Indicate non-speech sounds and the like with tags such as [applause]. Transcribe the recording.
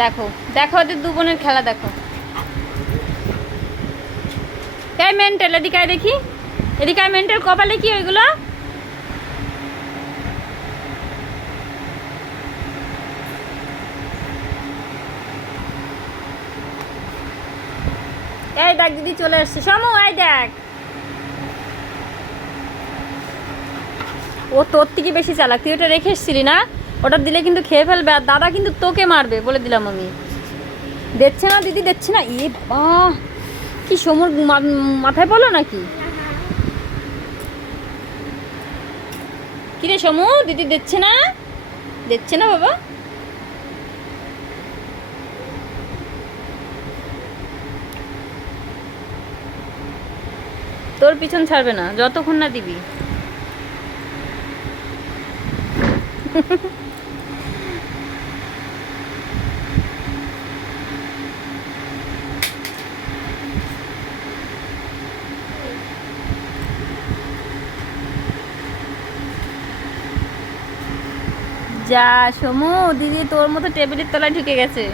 দেখো দেখো ওদের দু বোনের খেলা দেখো। এই মেন্টাল, এদিকে দেখি। এদিকে মেন্টাল, কপালে কি ওইগুলো? এই দেখ, দিদি চলে এসছে সমু, এই দেখ। ও তোর থেকে বেশি চালাক। তুই ওটা রেখে এসছিলি না? ওটা দিলে কিন্তু খেয়ে ফেলবে আর দাদা কিন্তু তোকে মারবে, বলে দিলাম আমি। দেখছে না দিদি? দেখছে না? এ বা কি সমুর মাথায় পড়ল নাকি? কিরে সমু, দিদি দেখছে না? দেখছে না বাবা? তোর পিছন ছাড়বে না, যতক্ষণ না দিবি। [laughs] যা সমু দিদি তোর মতো টেবিলের তলায় ঢুকে গেছে।